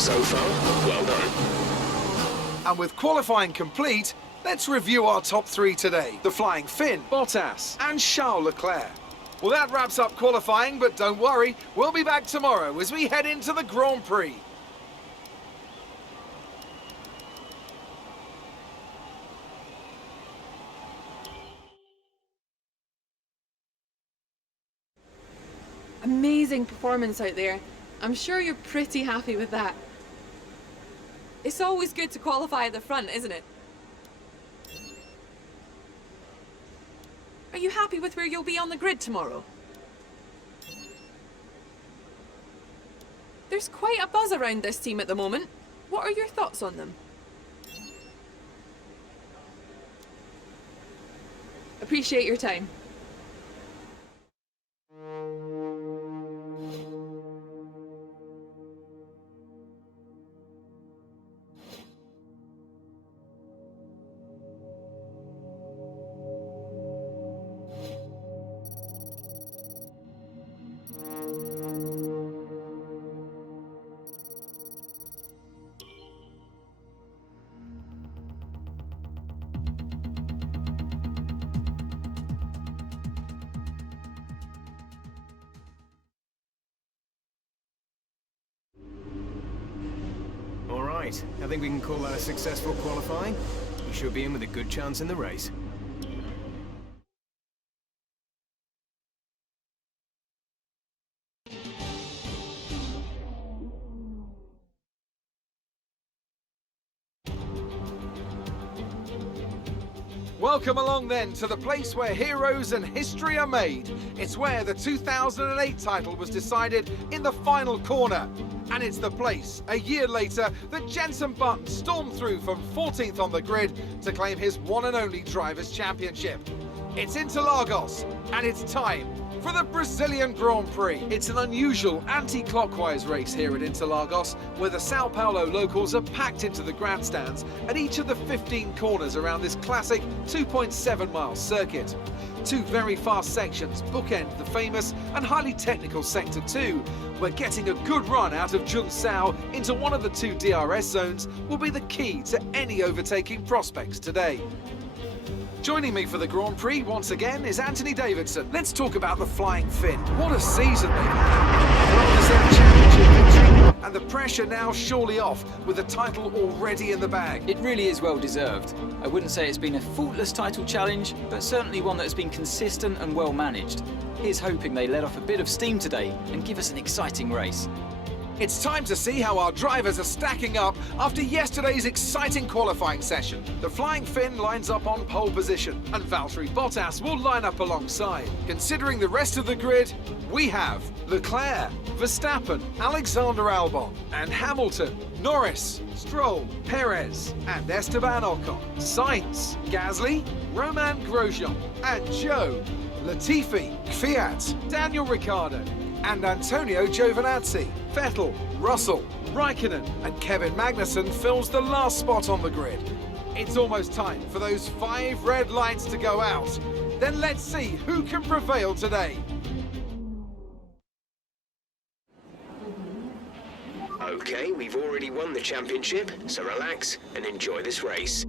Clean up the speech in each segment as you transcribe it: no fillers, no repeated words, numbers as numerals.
So far, well done. And with qualifying complete, let's review our top three today. The Flying Finn, Bottas and Charles Leclerc. Well, that wraps up qualifying, but don't worry, we'll be back tomorrow as we head into the Grand Prix. Amazing performance out there. I'm sure you're pretty happy with that. It's always good to qualify at the front, isn't it? Are you happy with where you'll be on the grid tomorrow? There's quite a buzz around this team at the moment. What are your thoughts on them? Appreciate your time. Right, I think we can call that a successful qualifying. We should be in with a good chance in the race. Welcome along then to the place where heroes and history are made. It's where the 2008 title was decided in the final corner. And it's the place, a year later, that Jenson Button stormed through from 14th on the grid to claim his one and only Drivers' Championship. It's Interlagos, and it's time for the Brazilian Grand Prix. It's an unusual anti-clockwise race here at Interlagos, where the Sao Paulo locals are packed into the grandstands at each of the 15 corners around this classic 2.7-mile circuit. Two very fast sections bookend the famous and highly technical Sector 2, where getting a good run out of Junção into one of the two DRS zones will be the key to any overtaking prospects today. Joining me for the Grand Prix once again is Anthony Davidson. Let's talk about the Flying Finn. What a season they've had. Well-deserved championship victory, and the pressure now surely off with the title already in the bag. It really is well deserved. I wouldn't say it's been a faultless title challenge, but certainly one that has been consistent and well managed. Here's hoping they let off a bit of steam today and give us an exciting race. It's time to see how our drivers are stacking up after yesterday's exciting qualifying session. The Flying Finn lines up on pole position, and Valterri Bottas will line up alongside. Considering the rest of the grid, we have Leclerc, Verstappen, Alexander Albon, and Hamilton, Norris, Stroll, Perez, and Esteban Ocon, Sainz, Gasly, Romain Grosjean, and Joe, Latifi, Kvyat, Daniel Ricciardo, and Antonio Giovinazzi. Vettel, Russell, Raikkonen and Kevin Magnussen fills the last spot on the grid. It's almost time for those 5 red lights to go out. Then let's see who can prevail today. Okay, we've already won the championship, so relax and enjoy this race.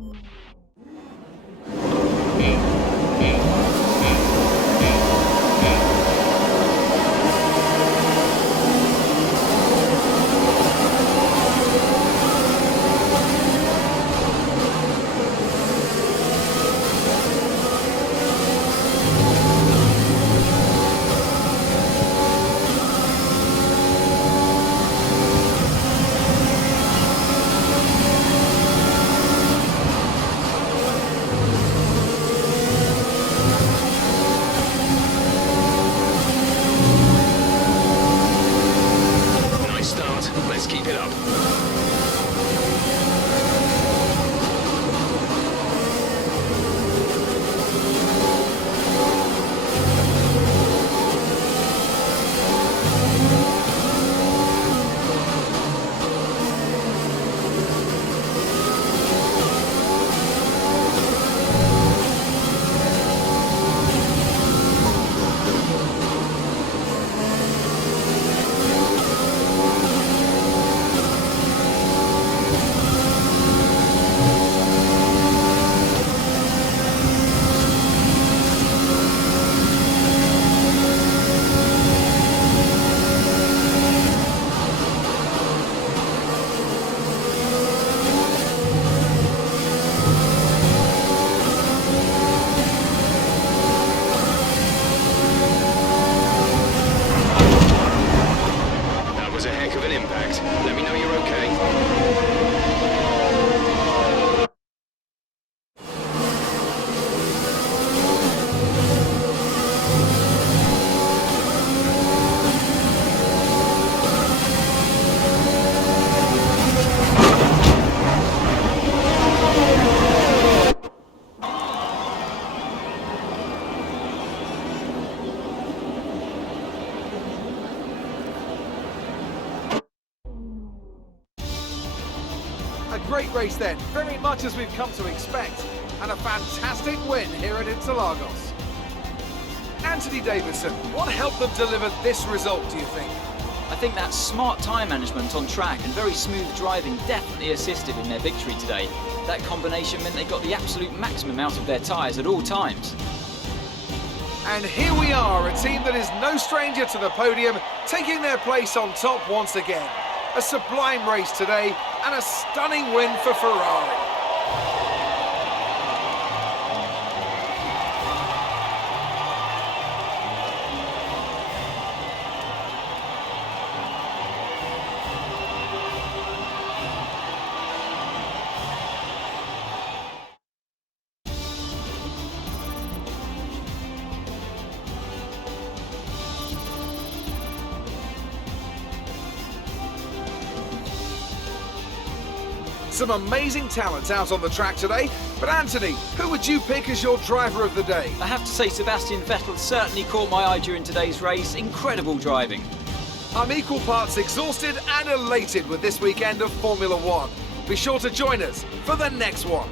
race then, very much as we've come to expect, and a fantastic win here at Interlagos. Anthony Davidson, what helped them deliver this result, do you think? I think that smart tyre management on track and very smooth driving definitely assisted in their victory today. That combination meant they got the absolute maximum out of their tyres at all times. And here we are, a team that is no stranger to the podium, taking their place on top once again. A sublime race today, and a stunning win for Ferrari. Some amazing talent out on the track today, but Anthony, who would you pick as your driver of the day? I have to say Sebastian Vettel certainly caught my eye during today's race. Incredible driving. I'm equal parts exhausted and elated with this weekend of Formula One. Be sure to join us for the next one.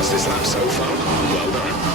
fastest lap so far. Well done.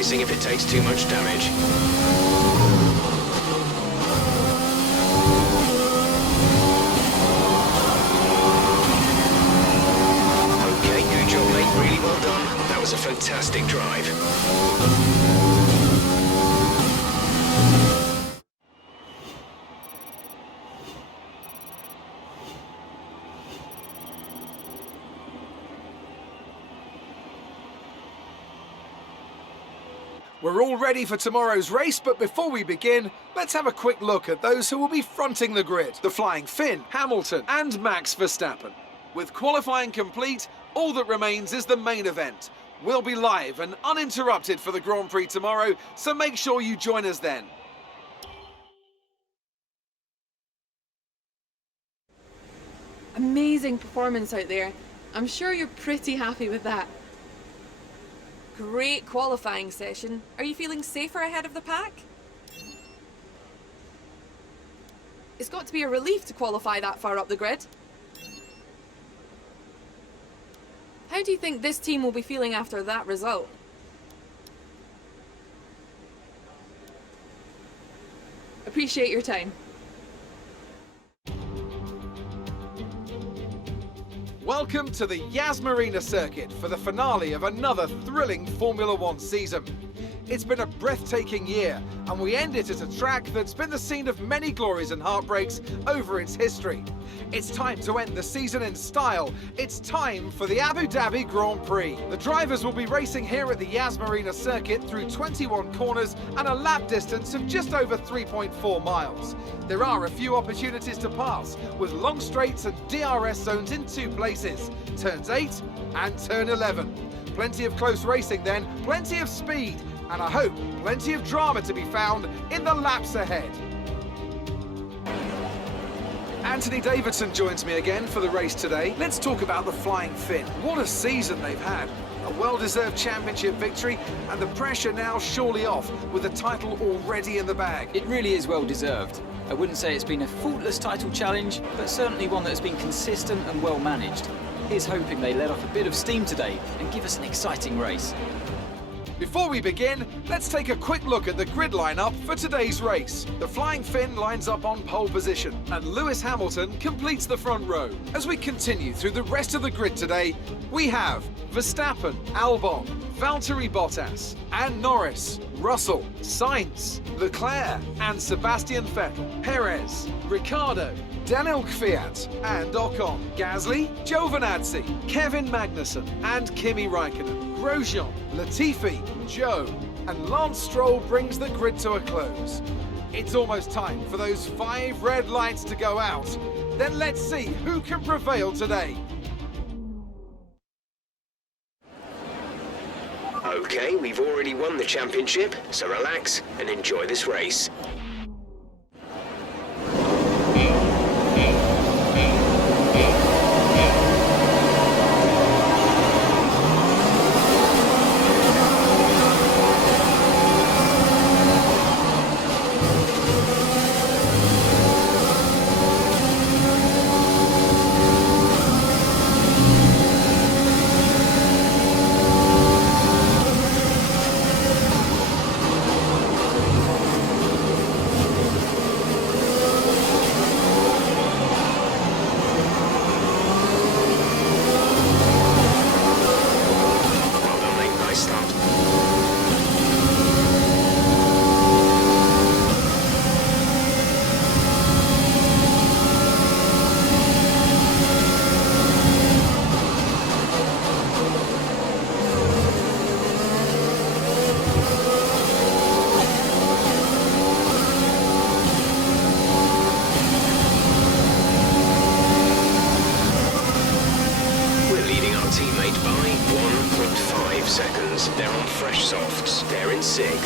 racing if it takes too much damage. Okay, good job, mate. Really well done. That was a fantastic drive. We're all ready for tomorrow's race, but before we begin, let's have a quick look at those who will be fronting the grid. The Flying Finn, Hamilton and Max Verstappen. With qualifying complete, all that remains is the main event. We'll be live and uninterrupted for the Grand Prix tomorrow, so make sure you join us then. Amazing performance out there. I'm sure you're pretty happy with that. Great qualifying session. Are you feeling safer ahead of the pack? It's got to be a relief to qualify that far up the grid. How do you think this team will be feeling after that result? Appreciate your time. Welcome to the Yas Marina circuit for the finale of another thrilling Formula One season. It's been a breathtaking year, and we end it at a track that's been the scene of many glories and heartbreaks over its history. It's time to end the season in style. It's time for the Abu Dhabi Grand Prix. The drivers will be racing here at the Yas Marina circuit through 21 corners and a lap distance of just over 3.4 miles. There are a few opportunities to pass, with long straights and DRS zones in 2 places, turns 8 and turn 11. Plenty of close racing then, plenty of speed, and I hope plenty of drama to be found in the laps ahead. Anthony Davidson joins me again for the race today. Let's talk about the Flying Finn. What a season they've had. A well-deserved championship victory, and the pressure now surely off, with the title already in the bag. It really is well deserved. I wouldn't say it's been a faultless title challenge, but certainly one that has been consistent and well managed. Here's hoping they let off a bit of steam today and give us an exciting race. Before we begin, let's take a quick look at the grid lineup for today's race. The Flying Finn lines up on pole position, and Lewis Hamilton completes the front row. As we continue through the rest of the grid today, we have Verstappen, Albon, Valtteri Bottas, and Norris, Russell, Sainz, Leclerc, and Sebastian Vettel, Perez, Ricciardo, Daniel Kvyat and Ocon, Gasly, Giovinazzi, Kevin Magnussen and Kimi Raikkonen, Grosjean, Latifi, Joe, and Lance Stroll brings the grid to a close. It's almost time for those 5 red lights to go out. Then let's see who can prevail today. Okay, we've already won the championship, so relax and enjoy this race. They're on fresh softs. They're in sig.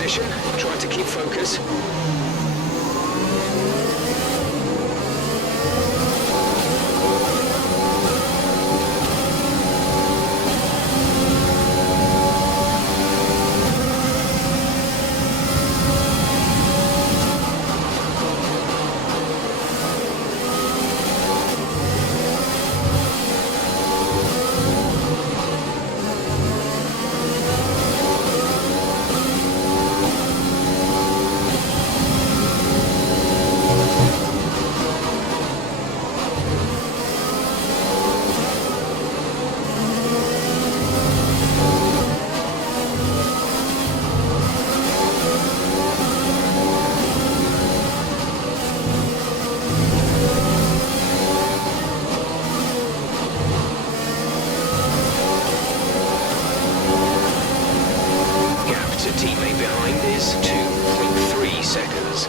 position. Try to keep focus. Teammate behind is 2.3 seconds.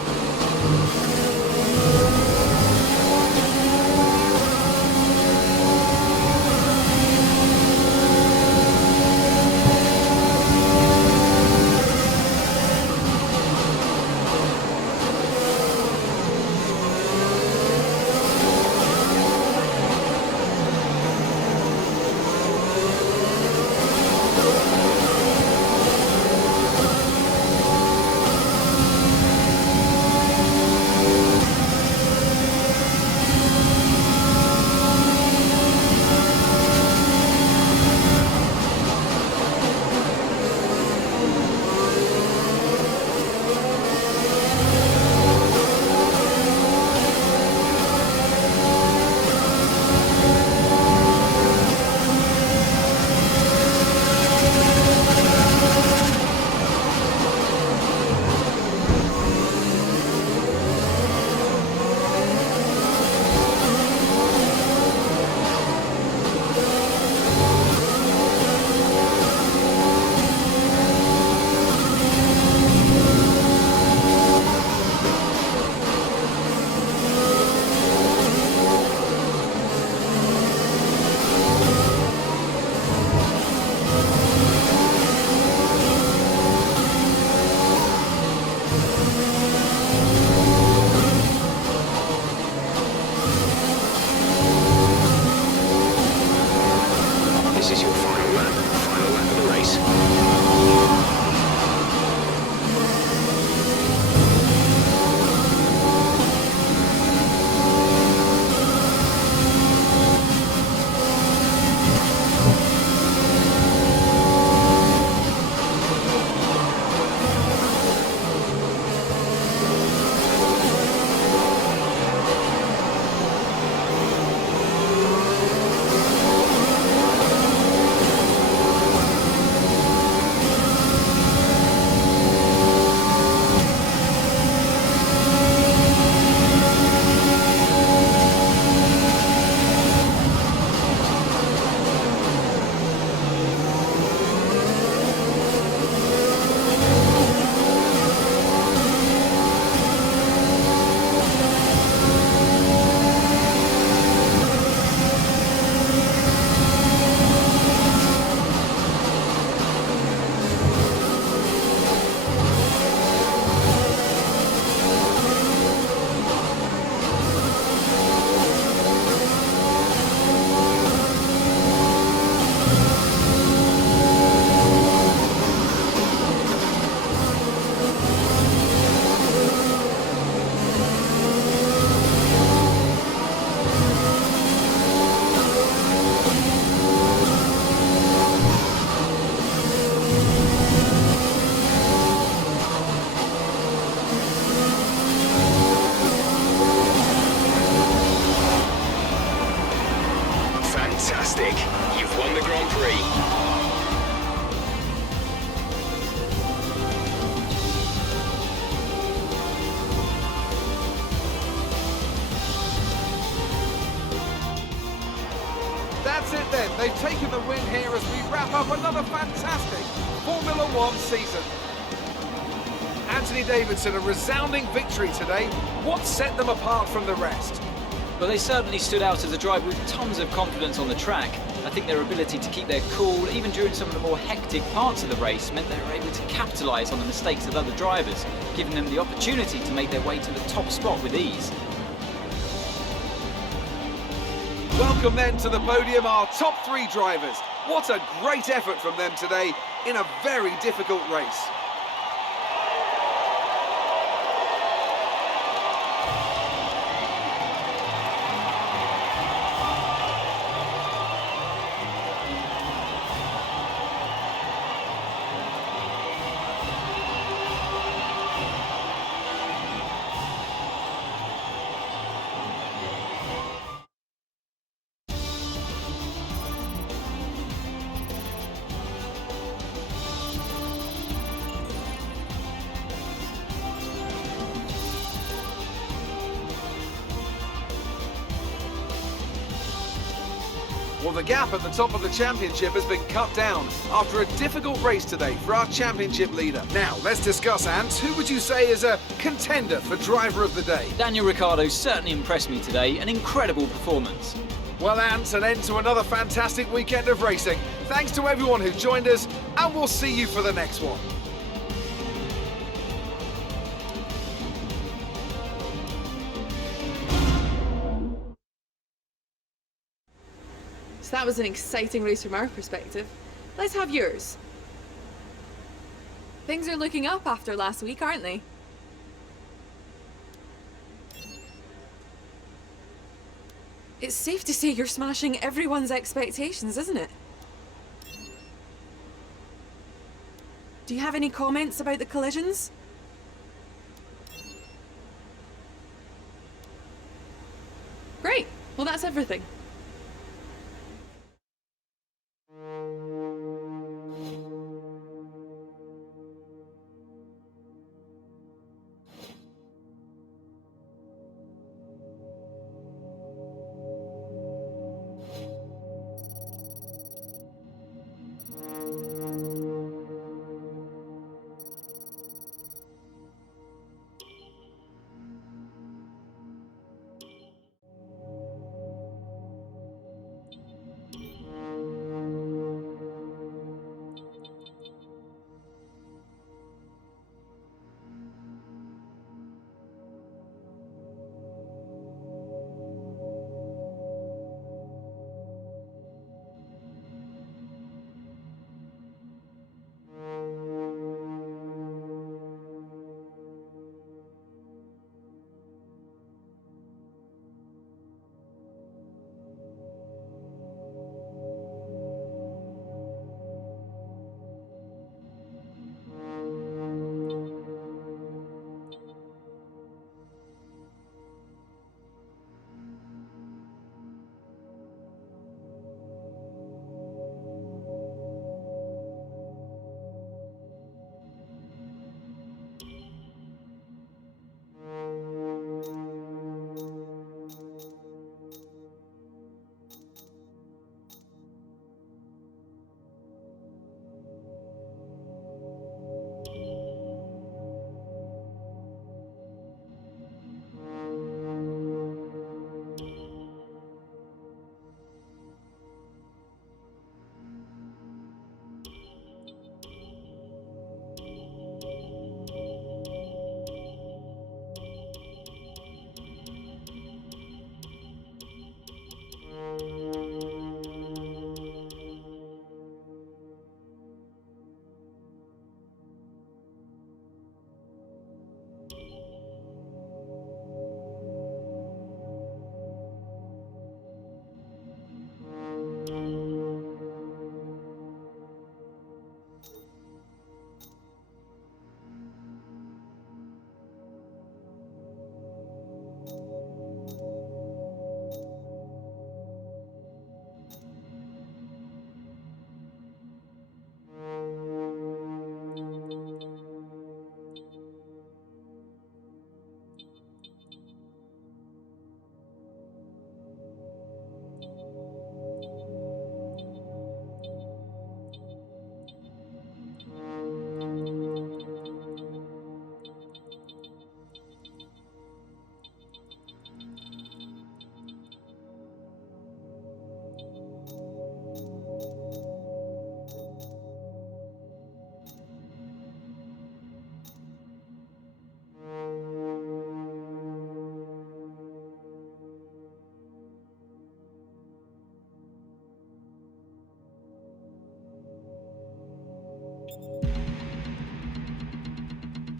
This is your final lap of the race. Fantastic. You've won the Grand Prix. That's it then. They've taken the win here as we wrap up another fantastic Formula One season. Anthony Davidson, a resounding victory today. What set them apart from the rest? Well, they certainly stood out as a driver with tons of confidence on the track. I think their ability to keep their cool, even during some of the more hectic parts of the race, meant they were able to capitalise on the mistakes of other drivers, giving them the opportunity to make their way to the top spot with ease. Welcome then to the podium, our top 3 drivers. What a great effort from them today in a very difficult race. Well, the gap at the top of the championship has been cut down after a difficult race today for our championship leader. Now, let's discuss, Ant. Who would you say is a contender for driver of the day? Daniel Ricciardo certainly impressed me today, an incredible performance. Well, Ant, an end to another fantastic weekend of racing. Thanks to everyone who joined us, and we'll see you for the next one. So that was an exciting race from our perspective. Let's have yours. Things are looking up after last week, aren't they? It's safe to say you're smashing everyone's expectations, isn't it? Do you have any comments about the collisions? Great. Well, that's everything.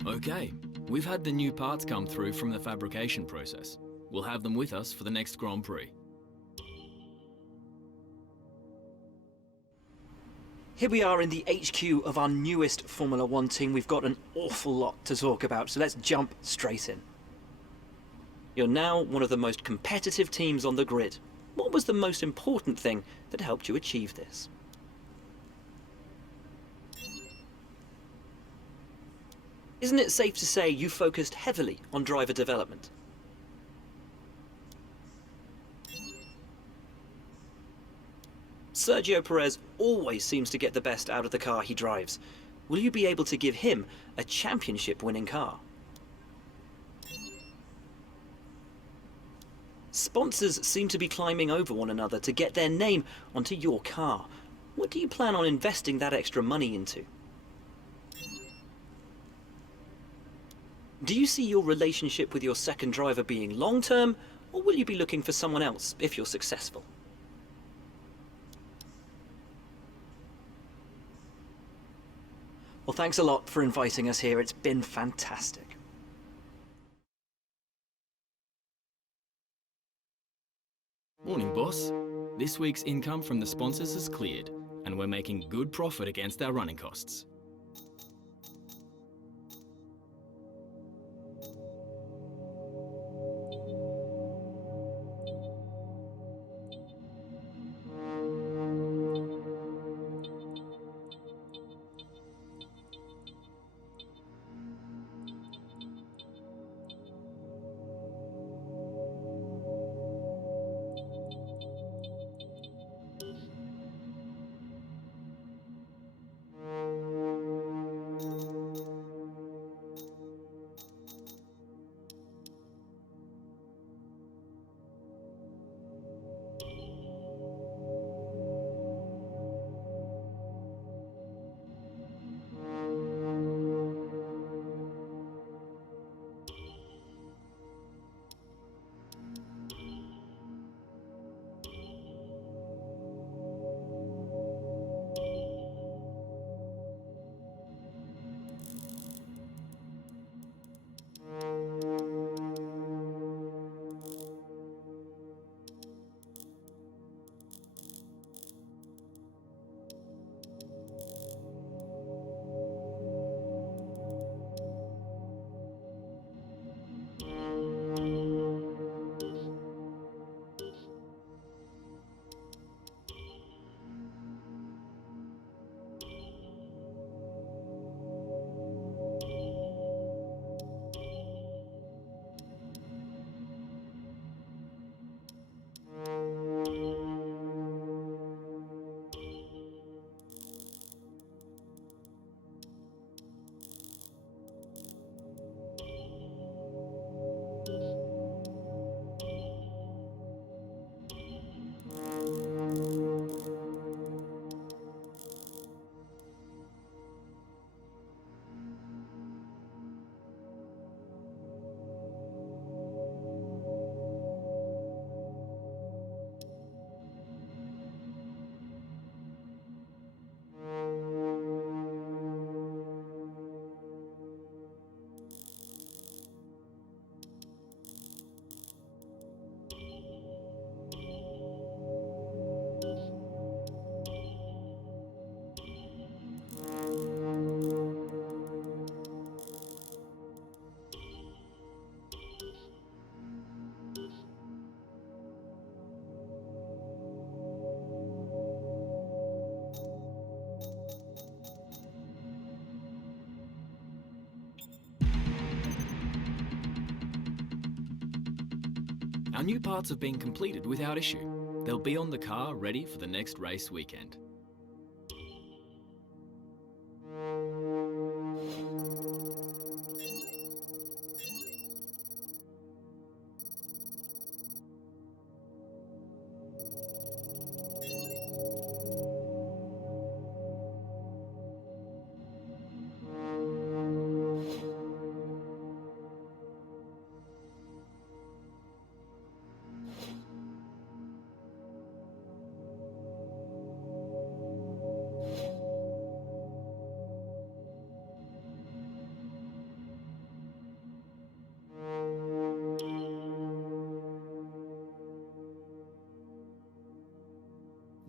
Okay, we've had the new parts come through from the fabrication process. We'll have them with us for the next Grand Prix. Here we are in the HQ of our newest Formula One team. We've got an awful lot to talk about, so let's jump straight in. You're now one of the most competitive teams on the grid. What was the most important thing that helped you achieve this? Isn't it safe to say you focused heavily on driver development? Sergio Perez always seems to get the best out of the car he drives. Will you be able to give him a championship-winning car? Sponsors seem to be climbing over one another to get their name onto your car. What do you plan on investing that extra money into? Do you see your relationship with your second driver being long-term, or will you be looking for someone else if you're successful? Well, thanks a lot for inviting us here. It's been fantastic. Morning, boss. This week's income from the sponsors has cleared, and we're making good profit against our running costs. Our new parts have been completed without issue. They'll be on the car ready for the next race weekend.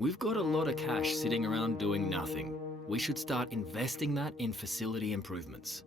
We've got a lot of cash sitting around doing nothing. We should start investing that in facility improvements.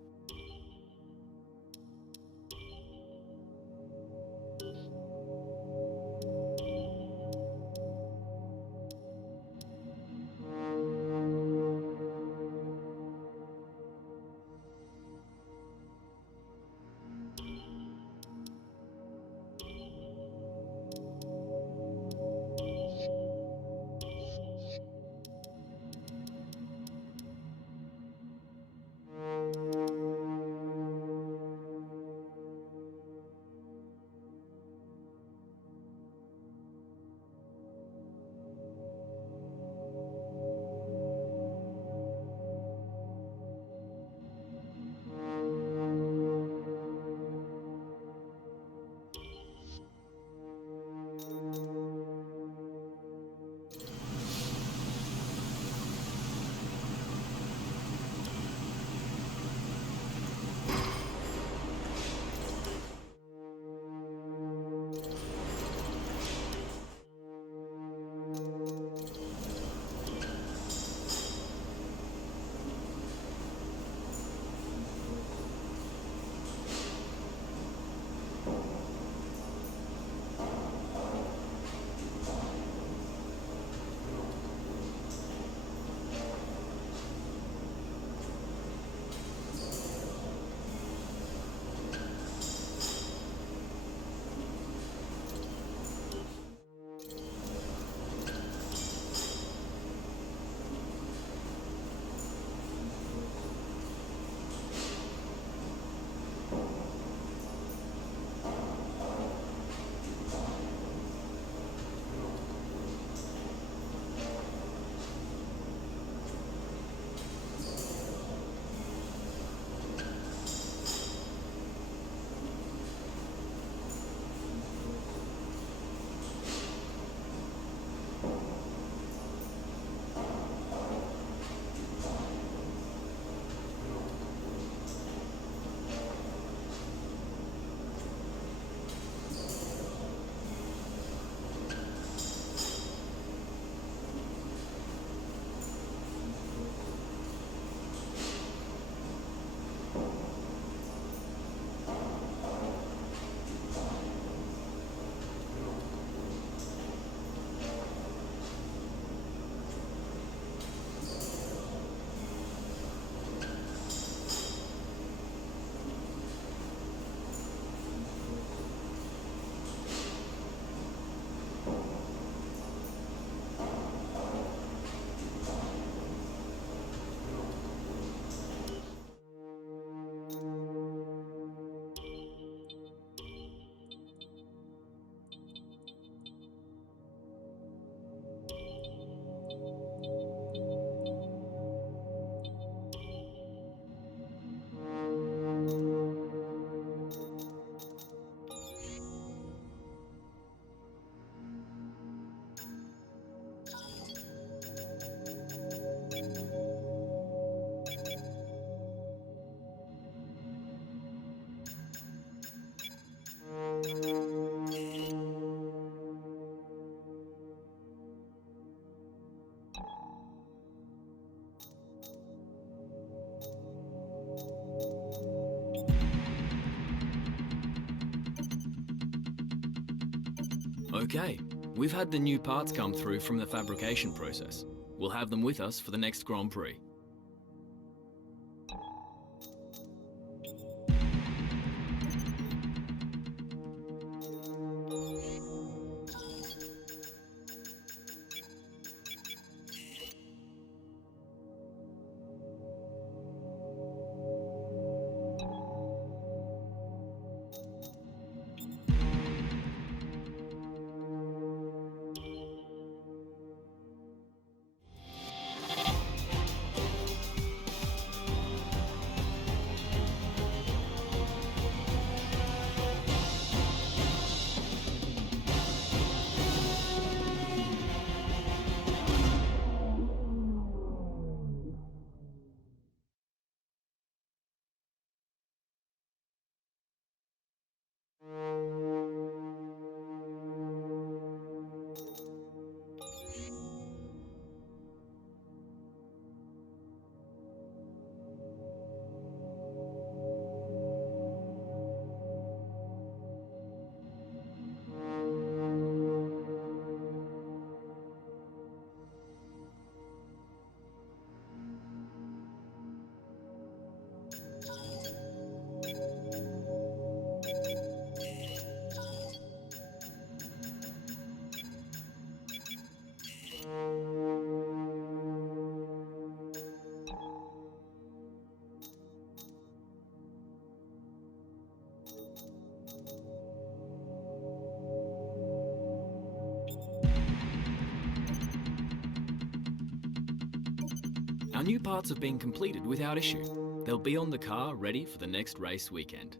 Okay, we've had the new parts come through from the fabrication process. We'll have them with us for the next Grand Prix. Our new parts have been completed without issue. They'll be on the car ready for the next race weekend.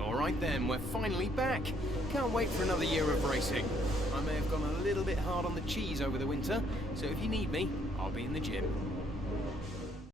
Alright then, we're finally back. Can't wait for another year of racing. I may have gone a little bit hard on the cheese over the winter, so if you need me, I'll be in the gym.